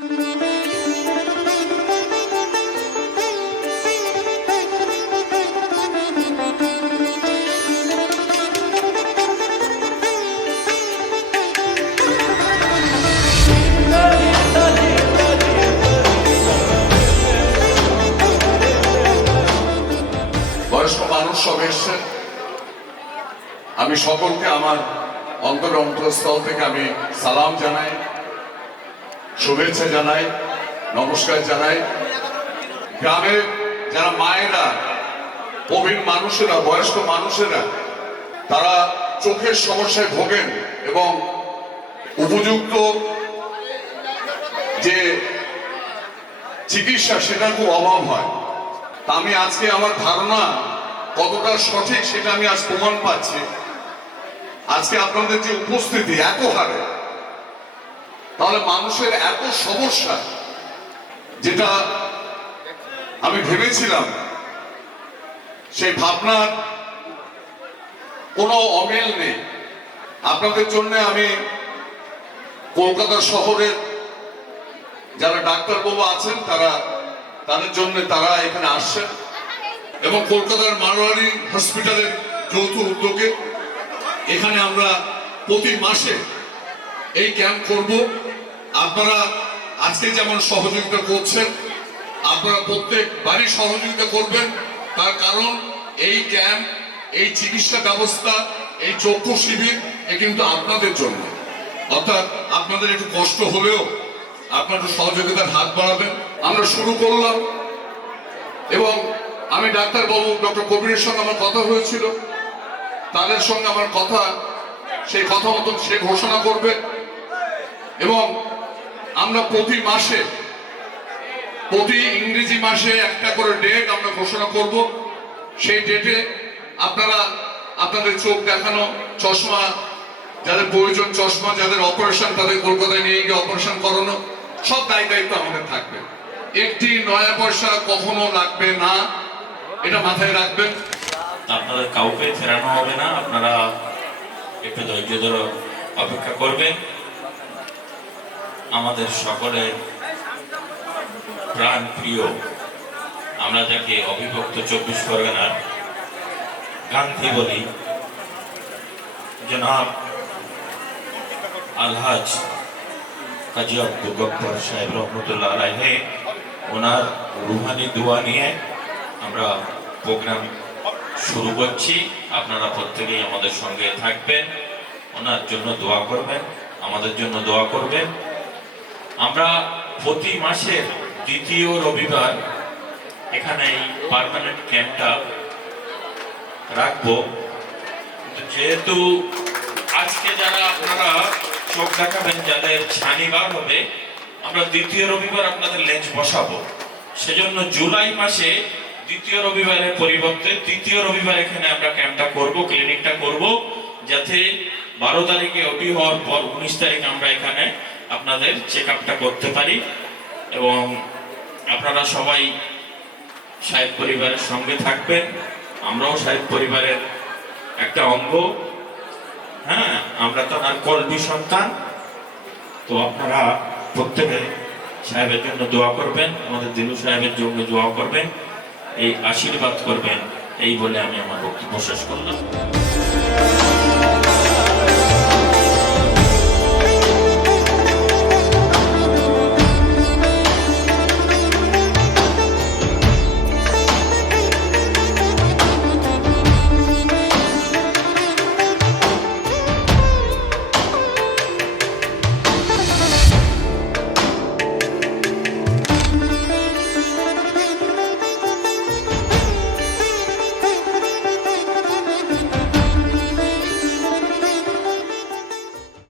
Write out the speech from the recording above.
বয়স্ক মানুষ সব এসছেন, আমি সকলকে আমার অন্তরস্থল থেকে আমি সালাম জানাই, শুভেচ্ছা জানাই, নমস্কার জানাই। গ্রামের যারা মায়েরা, প্রবীণ মানুষেরা, বয়স্ক মানুষেরা, তারা চোখের সমস্যায় ভোগেন এবং উপযুক্ত যে চিকিৎসা সেটার খুব অভাব হয়। তা আমি আজকে আমার ধারণা কতটা সঠিক সেটা আমি আজ প্রমাণ পাচ্ছি। আজকে আপনাদের যে উপস্থিতি এত হারে, তাহলে মানুষের এত সমস্যা, যেটা আমি ভেবেছিলাম সেই ভাবনার কোনো অমিল নেই। আপনাদের জন্য আমি কলকাতা শহরের যারা ডাক্তারবাবু আছেন তাদের জন্য তারা এখানে আসছেন এবং কলকাতার মারোয়ারি হসপিটালের যৌথ উদ্যোগে এখানে আমরা প্রতি মাসে এই ক্যাম্প করব। আপনারা আজকে যেমন সহযোগিতা করছেন, আপনারা প্রত্যেক বাড়ি সহযোগিতা করবেন। তার কারণ এই ক্যাম্প, এই চিকিৎসা ব্যবস্থা, এই চক্ষু শিবির এ কিন্তু আপনাদের জন্য। অর্থাৎ আপনাদের একটু কষ্ট হলেও আপনারা সহযোগিতার হাত বাড়াবেন। আমরা শুরু করলাম এবং আমি ডাক্তারবাবু ডক্টর কবিরের সঙ্গে আমার কথা হয়েছিল, তাদের সঙ্গে আমার কথা, সেই কথা মতন সে ঘোষণা করবে এবং আমরা প্রতি মাসে, প্রতি ইংরেজি মাসে একটা করে ডেট আমরা ঘোষণা করব। সেই ডেটে আপনারা আপনাদের চোখ দেখানো, চশমা যাদের প্রয়োজন, চশমা যাদের অপারেশন, তাদের কলকাতায় নিয়ে গিয়ে অপারেশন করানো, সব দায়িত্ব আমাদের থাকবে। একটি নয়া পয়সা কখনো লাগবে না, এটা মাথায় রাখবেন। আপনাদের কাউকে ফেরানো হবে না, আপনারা একটু ধৈর্য ধরে অপেক্ষা করবেন। আমাদের সকলের প্রাণ প্রিয়, আমরা যাকে অবিভক্ত 24 পরগনার গান্ধী বলি, জনাব আলহাজ কাজী আব্দুল গফফার সাহেব রহমতুল্লাহ আলাইহি, ওনার রুহানি দোয়া নিয়ে আমরা প্রোগ্রাম শুরু করছি। আপনারা প্রত্যেকেই আমাদের সঙ্গে থাকবেন, ওনার জন্য দোয়া করবেন, আমাদের জন্য দোয়া করবেন। আমরা প্রতি মাসের দ্বিতীয় রবিবার এখানে পার্মানেন্ট ক্যাম্পটা রাখবো। যেহেতু আজকে যারা আপনারা চোখ দেখাবেন, যাদের শনিবার হবে, আমরা দ্বিতীয় রবিবার আপনাদের লেন্স বসাবো। সেজন্য জুলাই মাসে দ্বিতীয় রবিবারের পরিবর্তে তৃতীয় রবিবার এখানে আমরা ক্যাম্পটা করব, ক্লিনিকটা করব, যাতে 12 তারিখে ওটি হওয়ার পর 19 তারিখ আমরা এখানে আপনাদের চেক আপটা করতে পারি। এবং আপনারা সবাই সাহেব পরিবারের সঙ্গে থাকবেন, আমরাও সাহেব পরিবারের একটা অঙ্গ। হ্যাঁ, আমরা তো আর কলবি সন্তান। তো আপনারা প্রত্যেকে সাহেবের জন্য দোয়া করবেন, আমাদের দিলু সাহেবের জন্য দোয়া করবেন, এই আশীর্বাদ করবেন, এই বলে আমি আমার বক্তব্য শেষ করলাম।